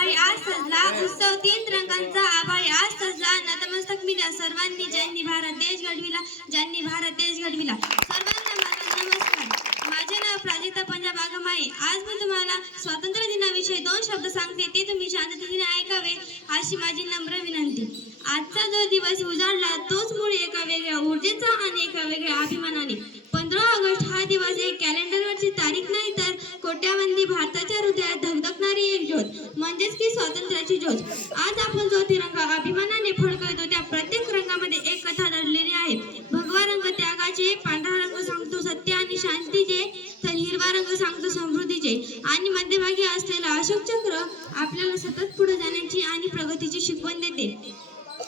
आभाळी आज सजला उत्सव तीन रंगांचा आभाळी आज सजला नतमस्तक मी त्या सर्वांनी ज्यांनी भारत देश घडविला सर्वांना माझा नमस्कार. माझे नाव प्राजक्ता पंजाब आगमाई. आज मी तुम्हाला स्वातंत्र्य दिनाविषयी 2 शब्द सांगते, ते तुम्ही शांततेने ऐकावे अशी माझी नम्र विनंती. आजचा जो दिवस उजाडला तोच मूळ एका वेगळ्या ऊर्जेचा आणि एका वेगळ्या अभिमानाने. 15 ऑगस्ट हा दिवस एक कॅलेंडरवरची तारीख नाही तर कोट्यावधी भारताच्या हृदयात धगधगणारी एक ज्योत म्हणजेच की स्वातंत्र्याची ज्योत. आज आपण जो तिरंगा अभिमानाने फडकवतो त्या प्रत्येक रंगामध्ये एक कथा दडलेली आहे. भगवा रंग त्यागाचे, पांढरा रंग सांगतो सत्य आणि शांतीचे, तर हिरवा रंग सांगतो समृद्धीचे आणि मध्यभागी असलेला अशोक चक्र आपल्याला सतत पुढे जाण्याची आणि प्रगतीची शिकवण देते.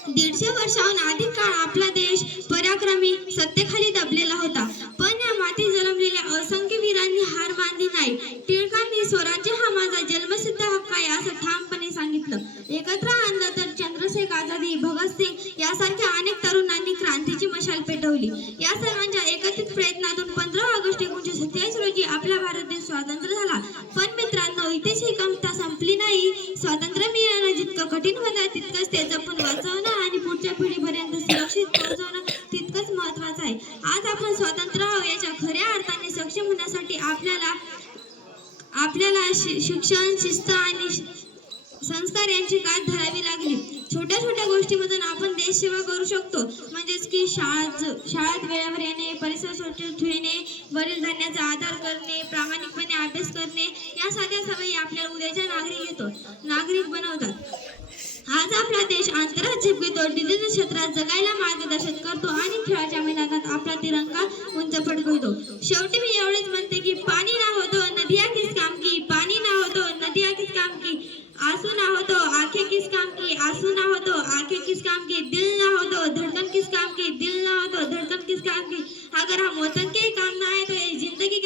150 वर्षाहून अधिक काळ आपला देश पराक्रमी सत्तेखाली दबलेला होता, पण या मातीत जन्मलेल्या असंख्य वीरांनी हार मानली नाही. टिळकांनी स्वराज्य हा माझा जन्मसिद्ध हक्क आहे असं ठामपणे सांगितलं. एकत्र आणलं तर चंद्रशेखर आझाद, भगतसिंग यासारख्या अनेक तरुणांनी क्रांतीची मशाल पेटवली. या सर्वांच्या एकत्रित प्रयत्नातून 15 ऑगस्ट 1947 रोजी आपला भारत देश स्वतंत्र झाला. पण मित्रांनो, इथेच ही कमता संपली नाही. स्वातंत्र्य मिळवणं जितकं कठीण होतं तितकंच ते जपून वाचवणं आणि पुढच्या पिढीपर्यंत सुरक्षित पोहोचवणं तितकंच महत्त्वाचं आहे. आज आपण स्वतंत्र आहोत याच्या खऱ्या अर्थाने सक्षम होण्यासाठी आपल्याला शिक्षण, शिस्त आणि संस्कार यांची गाठ धरावी लागली. छोट्या छोट्या गोष्टीमधून आपण देश सेवा करू शकतो. म्हणजेच की शाळेत वेळेवर येणे, परिसर स्वच्छ ठेवणे, वरील धान्याचा आदर करणे, प्रामाणिकपणे अभ्यास करणे या साध्या सवयी आपल्याला उद्याच्या नागरिक बनवतात. आज आपला देश अंतराळात झेपतो, डिजिटल क्षेत्रात जगायला मार्गदर्शन करतो आणि खेळाच्या मैदानात आपला तिरंगा उंच फडकवतो. शेवटी मी एवढेच म्हणते की पाणी ना हो तो नदिया किस काम की, पाणी ना हो तो नदिया किस काम की, आंसू ना हो तो आंखें किस काम की, आंसू ना हो तो आंखें किस काम की, दिल ना हो तो धड़कन किस काम की, दिल ना हो तो धड़कन किस काम की. अगर हम वतन के काम ना आए तो ये जिंदगी